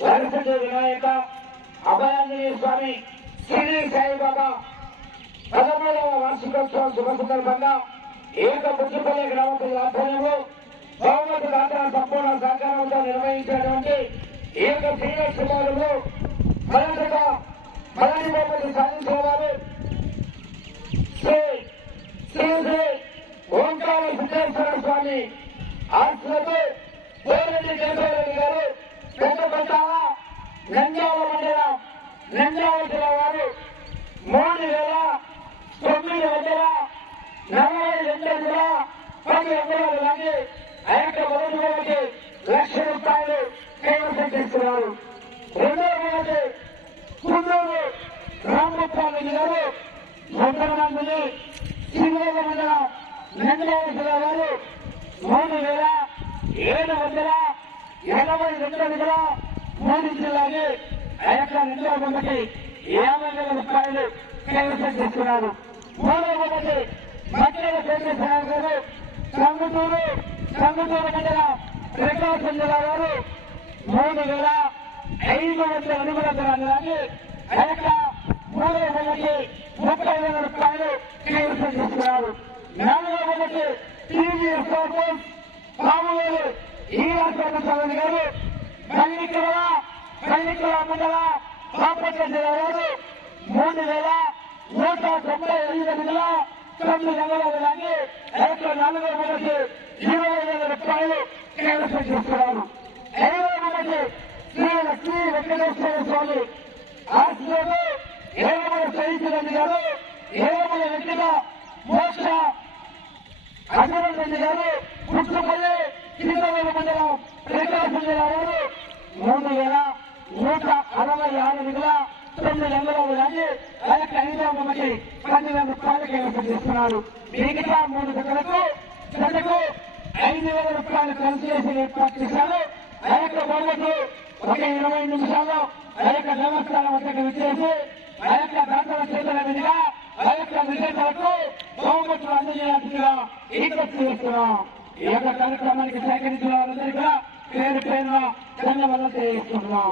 వరసటి వినాయక అభయాంజనేయ స్వామి శ్రీ సాయిబాబా. పదమూడవ వార్షికోత్సవం శుభ సందర్భంగా ఏక బుద్ధిపల్లి గ్రామ ప్రజల ఆధ్వర్యంలో బహుమతి దాతల సంపూర్ణ సహకారంతో నిర్వహించినటువంటి ఏక సీనియర్ శుభాలలో మొదటగా మొదటి బహుమతి సాధించిన వారు శ్రీ శ్రీ శ్రీ ఓంకార సిద్ధేశ్వర స్వామి ఆశ్రతో నంద్యాల జిల్లా వారు మూడు వేల తొమ్మిది వందల నలభై రెండు వందల పది ఎకరాలు లాగి ఆ యొక్క మొదటి లక్ష రూపాయలు కైవసం చేస్తున్నారు రెండో మొదటి కుందూరు రామగోపాల్ గారు సుబ్రహ్మణ్యుని శ్రీవేద మండలం నంద్యాల జిల్లా వారు మూడు వేల ఏడు వందల ఎనభై రెండు వందల మూడు జిల్లాని ఆ యొక్క రెండో యాభై వేల రూపాయలు కైవసం చేస్తున్నారు మూడో మొదటి మధ్యలో చంద్రశేఖర్ గారు కంగుటూరు కంగుటూరు మండలం ప్రకాశం జిల్లా మూడు వేల ఐదు వందల ఆ యొక్క మూడో మొదటి ముప్పై వేల రూపాయలు కైవసం చేస్తున్నారు నాలుగో మొదటి టీవీఎస్ కాంపౌండ్ రాములు ఈ రాష్ట్ర చౌదరి గారు. కన్నికల కన్నికల మండల బాపట్ల జిల్లా మూడు వేల నూట తొంభై ఐదు వందల తొమ్మిది వందల కానీ యొక్క నాలుగో మొదటి ఇరవై వేల రూపాయలు కైవసం చేస్తున్నాను ఇరవై మొదటి శ్రీ లక్ష్మీ వెంకటేశ్వర స్వామి ఆశ్రమంలో ఏలమల సైనికులంది గారు ఏలమల వ్యక్తిగా మోక్ష అభివృద్ధి గారు పుట్టుపల్లి శ్రీకాకుళం మండలం ప్రకాశం జిల్లా వారు మూడు వేల ఆరు వేల తొమ్మిది వందల కానీ ఆ యొక్క ఐదవ మంది పన్నెండు వేల రూపాయలు కైవసం చేస్తున్నారు. మిగతా మూడు గంటలకు గంటకు ఐదు వేల రూపాయలు ఖర్చు చేసి ఏర్పాటు చేశారు. ఆ యొక్క బహుమతులు ఒక ఇరవై నిమిషాల్లో ఆ యొక్క దేవస్థానం వద్దకు విచ్చేసి ఆ యొక్క దాతల చేతుల మీదుగా ఆ యొక్క విజేతలకు బహుమతులు అందజేయాల్సిందిగా విజ్ఞప్తి చేస్తున్నాం. ఈ యొక్క కార్యక్రమానికి సేకరించిన వారందరికీ పేరు పేరున ధన్యవాదాలు తెలియజేస్తున్నాం.